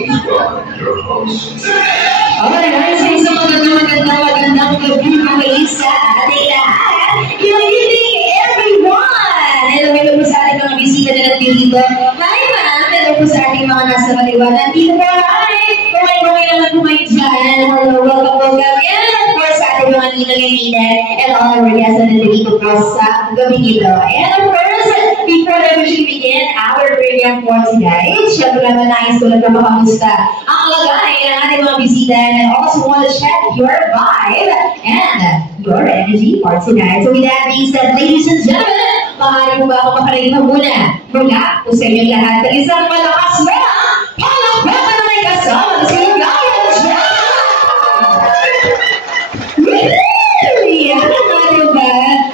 please welcome your host. Alright, so isang magandang gabi mga sa ating lahat. Good evening, everyone! Hello po sa ating mga bisita na natin dito. Hi, ma'am! Hello po sa ating mga nasa kaliwan. Nandito po, hi! Kumay naman po kayo dyan. Hello, welcome. And of course, sa ating mga ninang and all our guests na nandito po sa gabing ito. And of course, before we should begin our program for today, syempre naman nais ko lang makamusta ang lagay ng ating mga bisita and I also want to check your vibe and your energy for tonight. So with that being said, ladies and gentlemen, maaari po ba ako makarinig muna mula po sa inyo lahat ng isang malakas na palakpakan na may kasama sa inyo guys!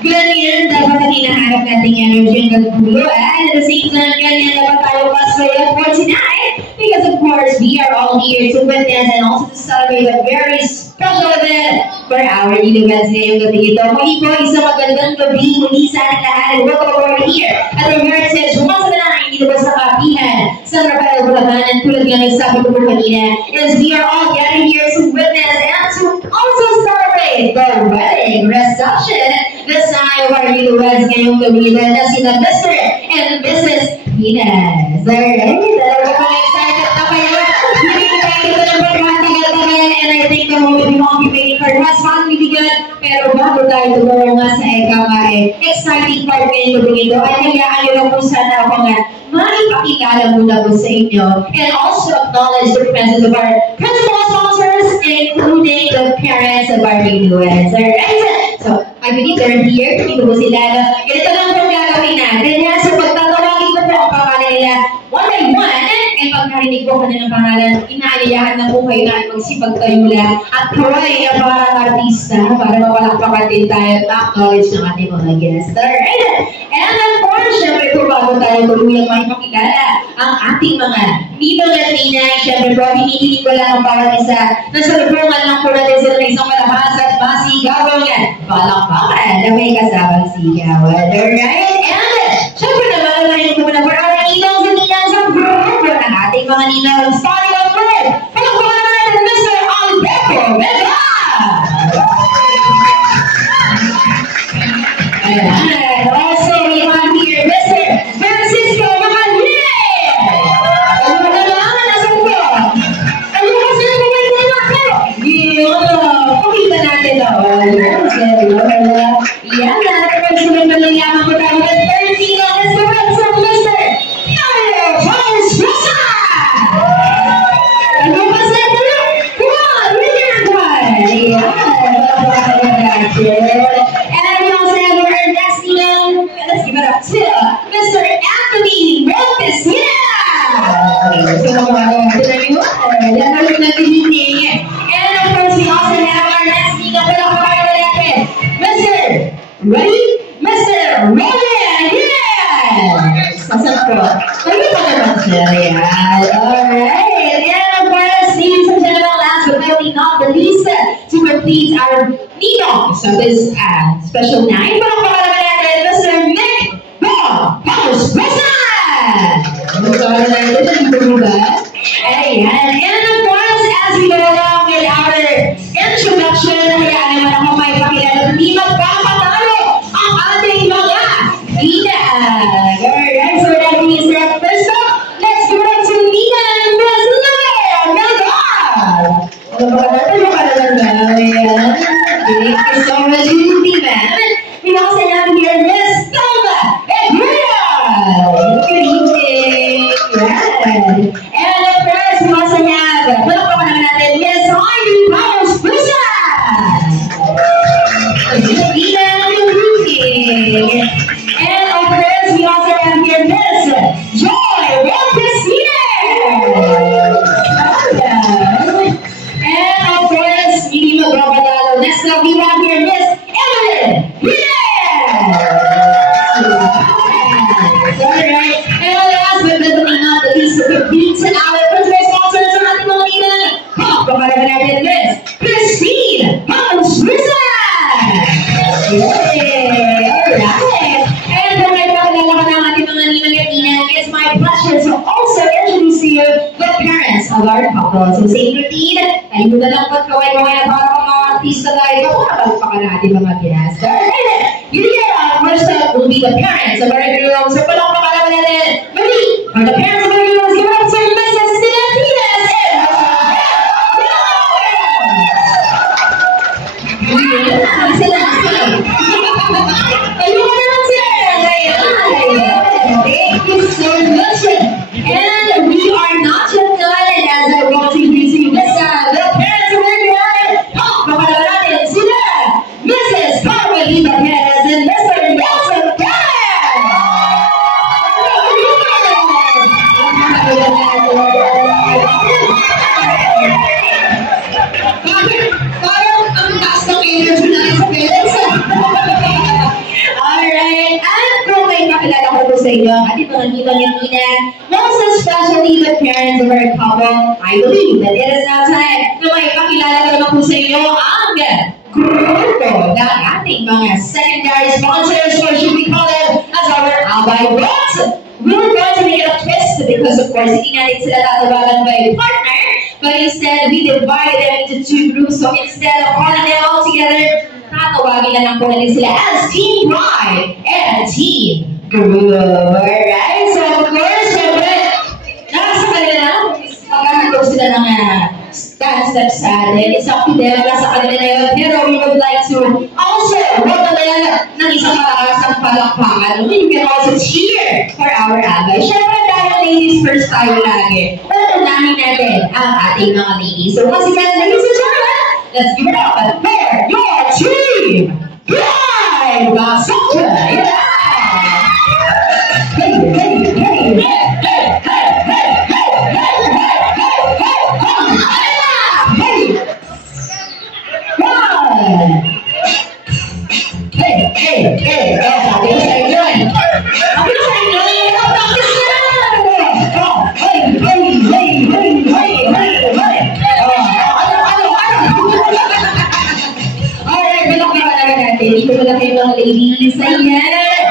Ganyan dapat ang hinahanap nating energy ang nagpulo and at the same time, ganyan dapat tayo pasaya for tonight because of course, we are all here to witness and also to celebrate a very special event for our events ngayong gabi ito. Muli po, isang magandang gabi muli sa ating lahat and welcome aboard here at the Heritage once again dito po sa Kapihan, San Rafael, Bulacan, and tulad nga ng sabi ko po kanina is we are all gathered here to witness and to also celebrate the wedding reception this time of our newlyweds ngayong gabi na sina Mr. and Mrs. Inez. Alright, dalawa po excited na kayo. Hindi ko tayo ito ng pagkatagal-tagal and I think the moment we won't be waiting for us finally begun. Pero bago tayo tumuro nga sa exciting part ngayong gabi ito, ay hayaan nyo lang po sana ako nga maipakilala muna po sa inyo and also acknowledge the presence of our principal sponsors including the parents of our newlyweds. Alright? So, I believe they're here. Dito po sila. Ganito lang po gagawin natin. So, pagtatawagin ko po ang pangalan nila one by one. And pag narinig po kanilang pangalan, inaaliyahan na po kayo na magsipagtayo lang. At kaway na parang artista para mapalakpakan din tayo at acknowledge ng ating mga guests. Alright? And of course, syempre po bago tayo tuluyang makipakilala ang ating mga ninong at ninay. Syempre po, hinihiling ko lang ang bawat isa. Nasalubungan lang po natin sila ng isang malakas at masigawan yan. Palakpakan na may kasamang sigawan. Alright? And syempre naman, alayin ko muna for our ninong at ninay sa group ng ating mga ninong. Starting off with, palakpakan natin Mr. Alberto Meda! Ayan. Also, we have here Mr. Francisco Macalle! Ano ba naman? Nasaan ko? Ano kasi ang kumenta na ako? Pakita natin doon. Yan, natin pag sumayaman ko tayo ng 13 on the rest of Mr. Mario Paz Rosa! Ano ba sa ito? Come on, we're here one! Ayan, and we also have our next ninong. Let's give it up to Mr. Anthony Lopez. And of course, we also have our next ninong. Mr. Ready? Mr. Ryan! Yes! Sasal ko. Ano pa naman siya? Yan. Alright. And of course, ladies and gentlemen, last but definitely not the least, to complete our ninong. So this special night, palakpakan naman natin, Mr. Nick Paz Rosa! Magkakaroon natin, nandito mo ba? Ayan. And of course, as we go along with our introduction, kaya naman ako may pakilala, hindi magpapatalo ang ating mga ninang. Alright, so that means that first up, let's go back to Ninang Ms. Lavera Melgar! Ano ba natin? Ano ba naman ba? Ayan. Thank you so much, ma'am. We also have here Ms. Thelma Egrera! Good evening! Yan. And of course, we also have, palakpakan naman natin, Ms. Ivy Powers Pusa! And of course, we also have here Ms. Joy Roncesine! And of course, hindi magpapatalo. Next up, we have here Ms. Evelyn! Alright. And last but definitely not the least, the pizza parents of our couple. So same routine, tayo na lang po kaway-kaway na para mga artista tayo. Kapagpakan natin mga guests. First up will be the parents of our girls. So palakpakan naman natin. Ready? For the parents of our girls, give up to Mrs. Sinatinas and thank you so much. And we are not yet done as I want to receive this the parents of our girls. Pakalawa natin sila, Mrs. Carmelita Perez and Mr. Nelson Perez. Parang ang taas ng energy na sa parents. Alright, at kung may makilala ko po sa inyo, at ito ang ibang yakinan, most especially the parents of our couple, I believe that it is now time na may pakilala ko naman po sa inyo ang grupo ng ating mga secondary sponsors, or should we call them as our Abay Bros. We're going to make it a twist because of course, hindi natin sila tatawagan by partner, but instead we divide them into two groups. So instead of calling them all together, tatawagin na lang po natin sila as Team Pride and Team Group. Alright? So of course, syempre, nasa kanila na, magkakaroon sila ng dance steps sa atin. It's up to them, nasa kanila na yun. Pero we would like to also welcome nila ng isang malakas palakpakan. You can also cheer for our Abay. Syempre, dahil ladies first tayo lagi, uunahin natin ang ating mga ladies. So once again, ladies and gentlemen, let's give it up for your team! Pride! Basakta! Yeah! Hey, hey, hey, hey, hey, hey, hey, hey, hey, hey, hey, sabi ko sa inyo eh. Sabi ko sa inyo eh. Practice na! Hey, hey, hey, hey, hey, hey, hey. Alright, bilok na talaga natin. Dito na kayo mga ladies. Ayan.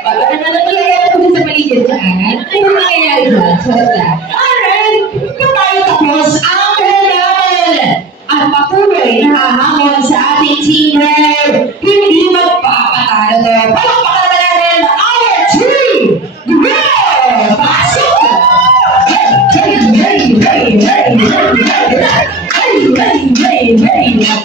Pagkata na talaga ako sa paligid dyan. Ano nangyayari dyan? Alright. Kung tayo tapos, ang naman at patuloy na hahamon sa ating team rep, hindi magpapatalo to. Palakpakan na natin our team! Girl! Pasok! Hey, hey, hey, hey, hey, hey, hey, hey, hey, hey,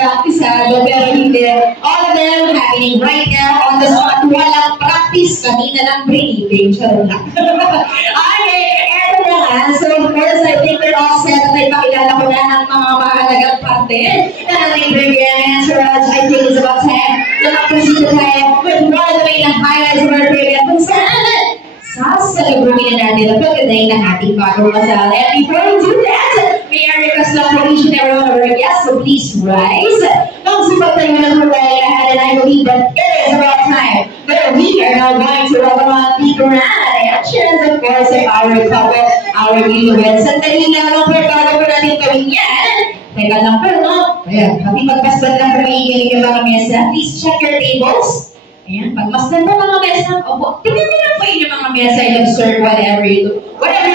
Praktisado, pero hindi. All of them happening right now on the spot. Walang practice. Kanina lang briefing. Charot lang. Okay, eto na nga. So of course, I think we're all set. At ay pakilala ko na ang mga mahalagang parte na ating program entourage. I think it's about time na mag-proceed tayo with one of the main highlights of our program. Kung saan sasalubungin na natin ang pagkatay ng ating bagong kasal. And before we do that, may I request lang for each and every one of our guests, so please rise. Magsipag tayo na po tayo lahat, and I believe that it is about time that we are now going to welcome on the grand entrance, of course, of our couple, our newlyweds. Sandali lang po, bago po natin gawin yan. Teka lang po, no? Ayan, kapag magpasbad lang po may mga mesa, please check your tables. Ayan, pagmasdan po mga mesa, opo, tingnan mo lang po yung mga mesa and observe whatever you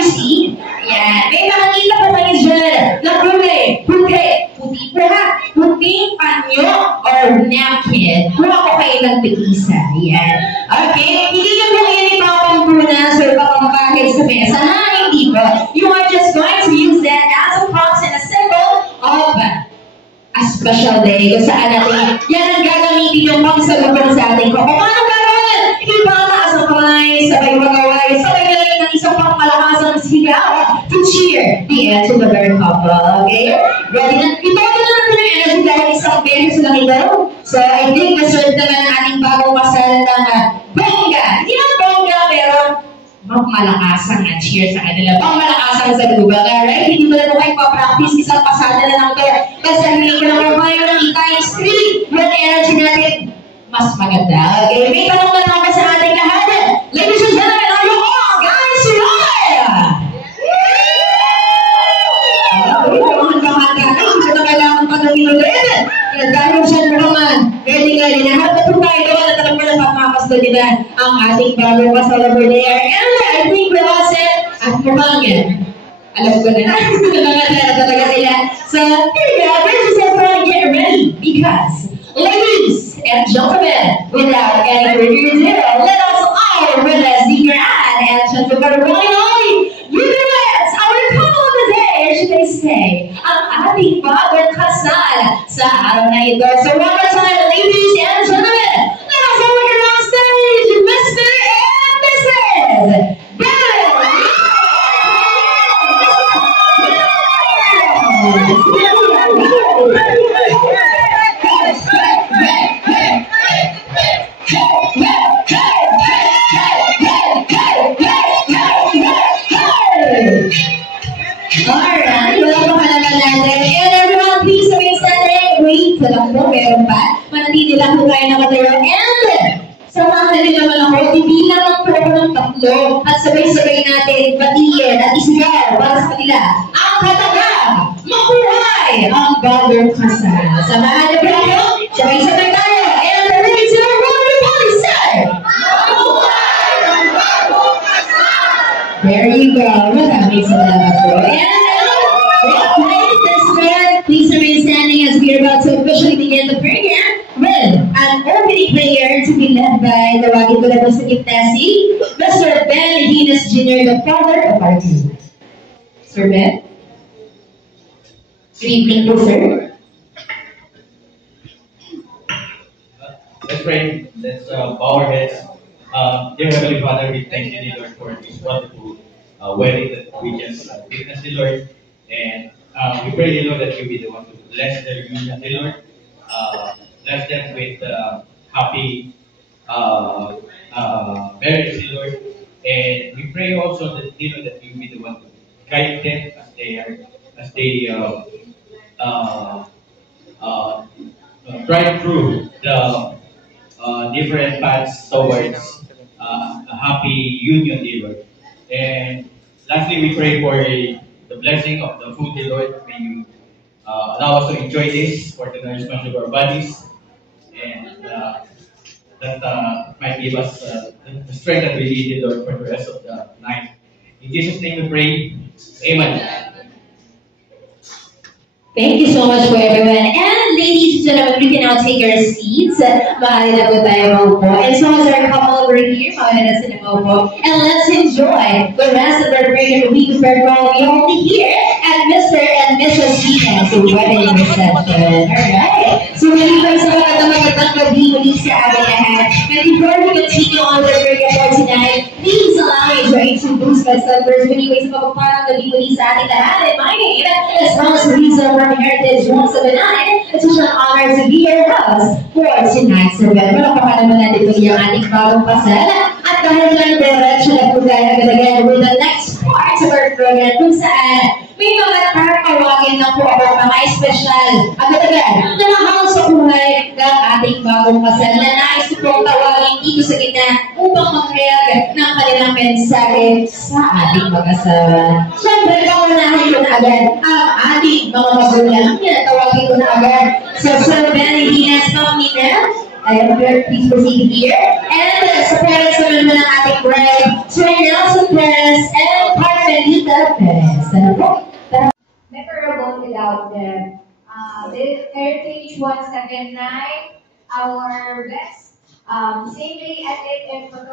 see. Ayan, may makikita po kayo dyan na puti po ha, puting panyo or napkin. Kuha ko kayo ng tig-isa. Ayan. Okay, hindi nyo po yan ipapampunas or ipapamahid sa mesa. Hindi po. You are just going to use that as a prompt and a symbol of a special day kung saan natin yan ang gagamitin yung pangsalubong sa ating ko. Kung paano karoon, ipataas ang kamay, sabay magaway, sabay nalagay ng isang pang malakas ang sigaw to cheer the end to the very couple. Okay? Ready na? Ito na natin ang energy dahil isang beses lang ito. So I think na-serve naman ang ating bagong kasal ng bongga. Hindi lang bongga, pero malakasang na cheer sa kanila. Malakasang sa Google. Alright? Hindi mo na po kayo pa-practice. Isang pasada na lang ito. Basta hindi ko na po kayo ng times 3 with energy natin. Mas maganda. Okay? May tanong na ako sa ating lahat. Ladies and gentlemen, are you all guys ready? Okay, mga kamagkakay. Hindi na kailangan patuloy ulit. Kaya dahil siya naman, ready naharap na po tayo doon at alam ko na pagmakasto nila ang ating bagong kasal over there. And I think we're all set at Pamangin. Alam ko na nangatala talaga sila. So, here we go. Let's just get ready because, ladies and gentlemen, without any further ado, let us all witness the grand entrance of our one and only universe, our couple of the day, or should I say, ang ating bagong kasal sa araw na ito. So one more time, ladies and gentlemen, let us all welcome on stage, Mr. and Mrs. Alright, wala pa naman natin. And everyone, please remain standing. Wait, lang po, meron pa. Manatili lang po tayo nakatayo. And, samahan din naman ako, bibilang lang po ako ng 3 at sabay-sabay natin batiin at isigaw para sa kanila. Ang katagang, makuhay ang bagong kasal. Samahan niyo po ako, sabay-sabay tayo. And the ready to roll the body, sir! Makuhay ang bagong kasal! There you go. Maraming salamat po. And, please remain standing as we are about to officially begin the program with an opening prayer to be led by the Wagi Kulabo sa Gitnasi, Mr. Ben Hinas Jr., the father of our team. Sir Ben? Good evening po, sir. Let's pray. Let's bow our heads. Dear Heavenly Father, we thank you, dear Lord, for this wonderful wedding that we just witnessed, dear Lord. And we pray, dear Lord, that you be the one to bless their union, dear Lord. Bless them with happy marriage, dear Lord. And we pray also that, dear Lord, that you be the one to guide them as they drive through the different paths towards a happy union, dear Lord. And lastly, we pray for the blessing of the food, dear Lord. May you allow us to enjoy this for the nourishment of our bodies, and that might give us the strength that we need, dear Lord, for the rest of the night. In Jesus' name we pray. Amen. Thank you so much for everyone. And ladies and gentlemen, we can now take our seats. Mahal na po tayo po. And so as our couple over here, mahal na sila po. And let's enjoy the rest of our program. We prepared for you only here at Mr. and Mrs. Venus wedding reception. Alright. So muli po sa magandang gabi muli sa ating lahat. And before we continue on with the program for tonight, please allow me to introduce myself first. Anyway, sa pagpaparang gabi muli sa ating lahat. And my name is Rose Rizzo from Heritage 179. It's such an honor to be your host for tonight's event. Malakapan naman natin po yung ating bagong kasal. At dahil lang diretso na po tayo agad-agad with the next part of our program kung saan may mga tatawagin na po ako mga espesyal agad-agad na mahal sa buhay ng ating bagong kasal na nais ko pong tawagin dito sa gitna upang mag-react ng kanilang mensahe sa ating mag-asawa. Siyempre, paunahin ko na agad ang ating mga magulang. Tawagin ko na agad sa Sir Ben Hinas Pamina. I am here, please proceed here. And sa parents naman ng ating bride, Sir Nelson Perez and Carmelita Perez. Ano po? Memorable without them. This Heritage 179, our best, same day edit and photo.